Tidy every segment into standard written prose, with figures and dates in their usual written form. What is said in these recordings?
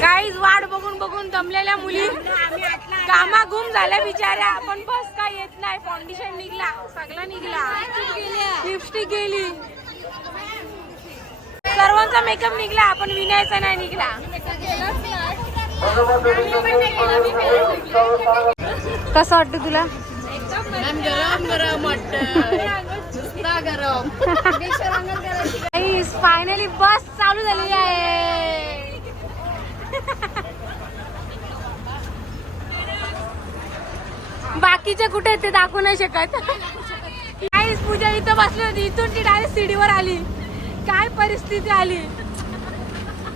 Guys वाट बघून बघून दमलेल्या मुली कामाघूम झाल्या बिचाऱ्या. पण बस काय येत नाही. फाउंडेशन निघला, सगळं निघला, लिपस्टिक गेली, सर्वांचा मेकअप निघला, पण विनयचा नाही निघला. कसं वाटतं तुला? गरम गरम वाटतं, गरम. फायनली बस चालू झालेली आहे. बाकीचे कुठे ते दाखवू नाही शकत. काहीच पूजा इथं बसली होती, इथून ती डायरेक्ट सीडीवर आली. काय परिस्थिती आली,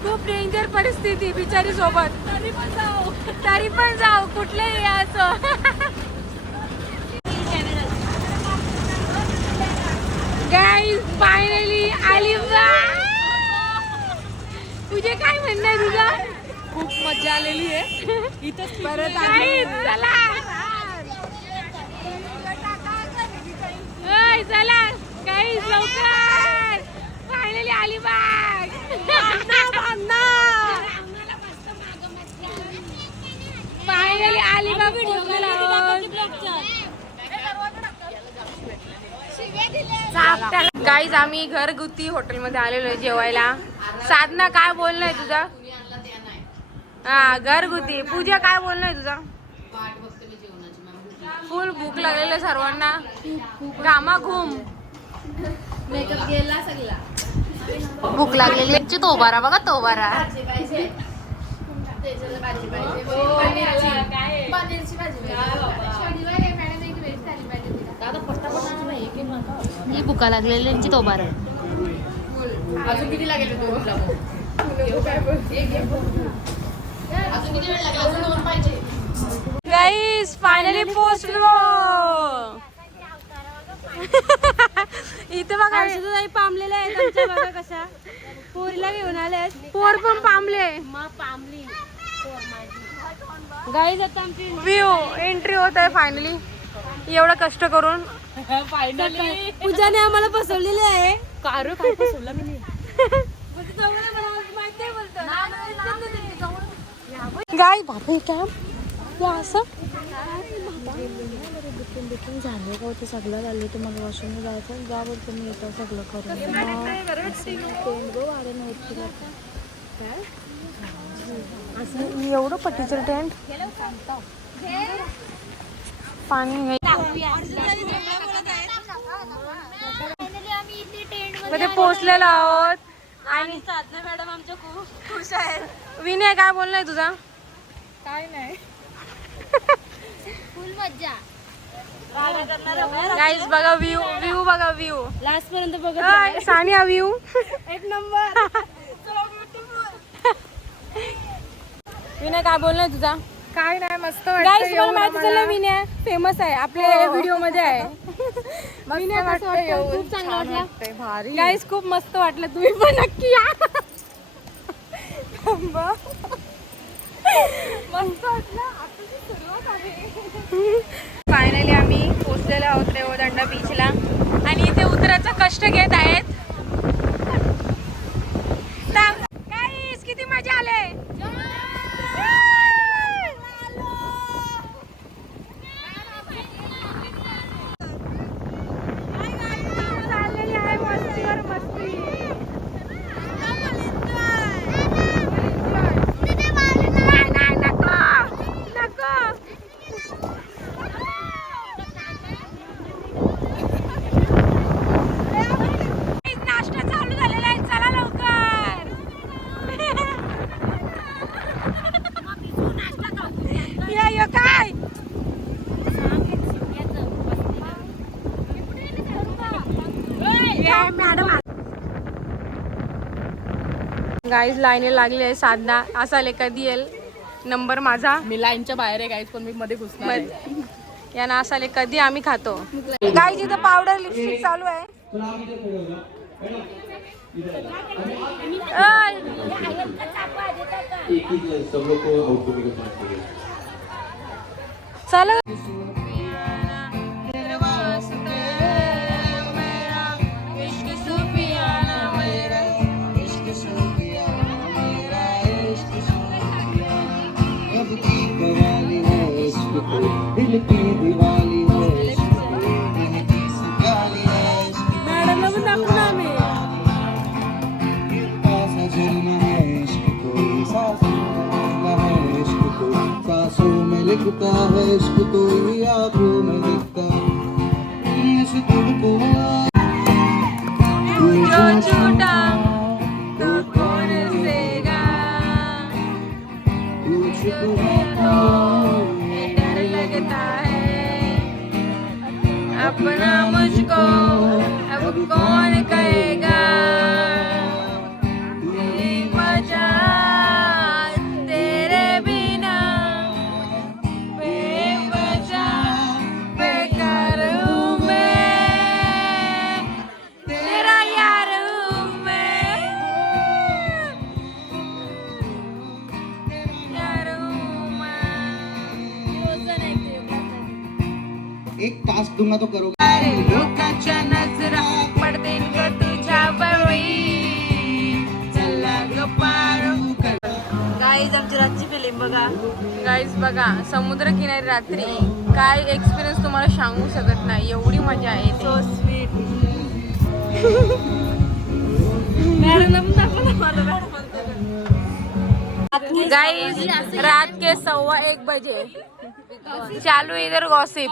खूप डेंजर परिस्थिती बिचारी सोबत. तरी पण जाऊ कुठलेही असं. गाईज फायनली आली. तुझे काय म्हणणं आहे तुझं? खूप मजा आलेली आहे इथं परत. चला चला गाईज लवकर. Finally Alibag. Finally Alibag guys आम्ही घरगुती हॉटेलमध्ये आलेलो आहे जेवायला. साधना काय बोलणं आहे तुझा? हा घरगुती. पूजा काय बोलणं आहे तुझा? फुल भूक लागलेलं सर्वांना. घामाघूम मेकअप गेला सगळा. भूक लागलेली. तो बारा बघा, तो बारा. ही भुका लागलेल्यांची तो बारा. अजून किती लागेल? गाईस फायनली पोहोचलो. इथे बघा पामलेल्या आहेत बघा कशा. पोरीला घेऊन आले. पोर पण पामले. पामली गाईज. आता आमची व्ह्यू एंट्री होत आहे फायनली. एवढं कष्ट करून फायनली पूजाने आम्हाला बसवलेली आहे. कारू काय बसवलं मी. गाय बापरे काय ते असं झाले का होते सगळं झालं तर मला वॉशरूमला जायचं. ज्यावर तुम्ही येतं सगळं करून वाढ नव्हती असं एवढं पट्टीचं टेंट. पाणी मध्ये पोहोचलेलो आहोत. आणि साधना मॅडम आमच्या खूप खुश आहेत. विनय काय बोललाय तुझा? काय नाही, फुल मज्जा. गाईज बघा व्ह्यू, व्ह्यू बघा व्ह्यू. लास्ट पर्यंत बघा. सानिया व्ह्यू एक नंबर. विनय काय बोललाय तुझा? काय नाही, मस्त गाईज मला माहिती झालं विनय फेमस आहे आपल्या व्हिडिओ मध्ये आहे. विनय कसं वाटतं? खूप चांगलं वाटलं. भारी. गाईज खूप मस्त वाटलं. तुम्ही पण नक्की या. मस्त वाटलं. आता सुरुवात आहे. फायनली आम्ही पोहोचलेलो आहोत रेवदंडा बीचला. आणि इथे उतरायचं कष्ट घेत आहेत. गाईज किती मजा आले. गाईज लाईन लागली आहे. साधना असा कधी येईल नंबर माझा. मी लाईनच्या बाहेर आहे गाईज, पण मी मध्ये घुसणार. यांना असाले कधी आम्ही खातो. गाईज इथं पावडर लिपस्टिक चालू आहे. चला दिल की दिवाली है, इश्क कोई मेहंदी से प्यारी है, इश्क मॅडमला पण दाखवू ना आम्ही. सा झरना है, इश्क कोई सांसों में लिखता है, इश्क कोई सांसों में लिखता है, इश्क कोई आंखों में दिखता है, इश्क तुमको जो झूठा तो कौन सेगा, डर लगता है अपना मुझको अब कौन कहेगा, तेरी वजह तेरे बिना बेवजह बेकार हूँ मैं, तेरा यार हूँ मैं, यार हूँ मैं. एक टास्क दूंगा तो करोगे. अरे लोकांच्या नजरा पडतील ग तुझ्यावरी, चला ग पारू कर. गाईज आमची रातची फिल्म बघा. गाईज बघा, समुद्र किनारी रात्री काय एक्सपिरियन्स तुम्हाला सांगू शकत नाही, एवढी मजा येते. So sweet. मॅडमला पण दाखवू ना मला. मॅडम गाइस रात के 1:15 बजे चालू इधर गॉसिप.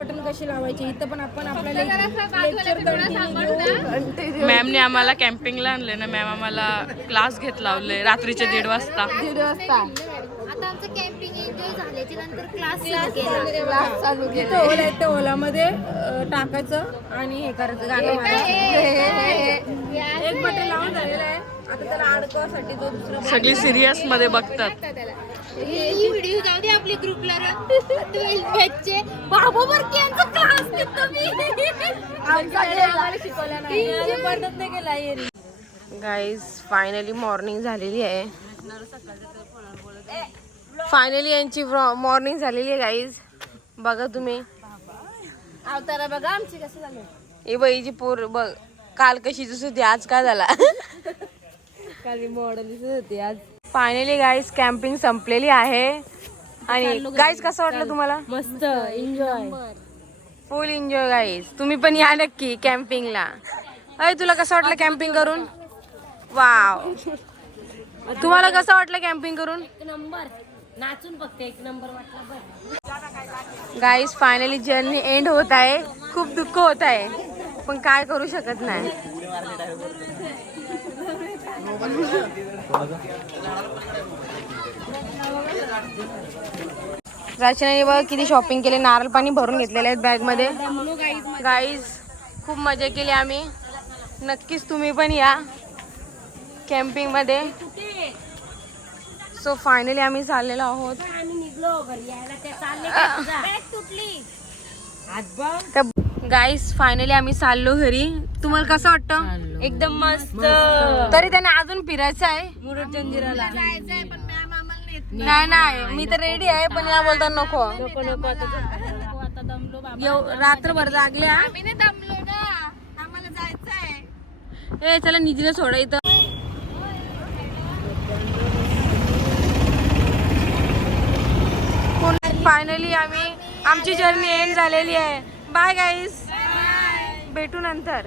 बटन कशी लावायची इथं पण आपण आपल्याला लेक्चर मॅमने आम्हाला कॅम्पिंगला आणले ना. मॅम आम्हाला क्लास घेत लावले रात्रीचे 1:30 वाजता. आता आमचं कॅम्पिंग एन्जॉय झाल्याच्या नंतर क्लास चालू केला. इथं ओला आहे, ओलामध्ये टाकायचं आणि हे करायचं गाणं म्हणायचं. एक बटन लावून झालेलं आहे. आता त्याला अडकवासाठी जो दुसरा सगळी सिरियस मध्ये बघतात. ही व्हिडिओ जाऊ दे आपल्या ग्रुपला 12th बॅचचे बाबा बरके यांचा क्लास घेतो मी. आम्हाला शिकवलं नाही. पडत नाही गेला येरी. गाइस फायनली मॉर्निंग झालेली आहे. फायनली यांची मॉर्निंग झालेली आहे गाईज. बघा तुम्ही अवतारा बघा आमची कशी झाली. ही बाईची पोर बघ, काल कशी दिसत होती आज काय झाला. काल मॉडेल दिसत होती आज. फायनली गाईज कॅम्पिंग संपलेली आहे. आणि गाईज कसं वाटलं तुम्हाला? मस्त एन्जॉय. फुल एन्जॉय गाईज. तुम्ही पण या नक्की कॅम्पिंगला. अरे तुला कसं वाटलं कॅम्पिंग करून? वाव. तुम्हाला कसं वाटलं कॅम्पिंग करून? एक नंबर. नाचून बघते एक नंबर वाटला बघ. गाईज फायनली जर्नी एंड होत आहे. खूप दुःख होत आहे पण काय करू शकत नाही. रचनाने बघ किती शॉपिंग केले. नारळ पाणी भरून घेतलेले आहेत बॅग मध्ये. गाईज खूप मजा केली आम्ही. नक्कीच तुम्ही पण या कॅम्पिंग मध्ये. सो फायनली आम्ही चाललेलो आहोत. आम्ही निघलो घरी यायला ते चालले बॅग तुटली. गाईस फायनली आम्ही चाललो घरी. तुम्हाला कसं वाटतं? एकदम मस्त. तरी त्याने अजून फिरायचं आहे. मुरुड जंजिराला नाही नाही मी तर रेडी आहे पण या बोलतात नको. नको नको आता दमलो बाबा. रात्रभर जागल्या. आम्ही नाही दमलो ना, आम्हाला जायचं आहे. ए चला निधीला सोडा इथं. फायनली आमची जर्नी एंड झालेली आहे. बाय गाईस, भेटू नंतर.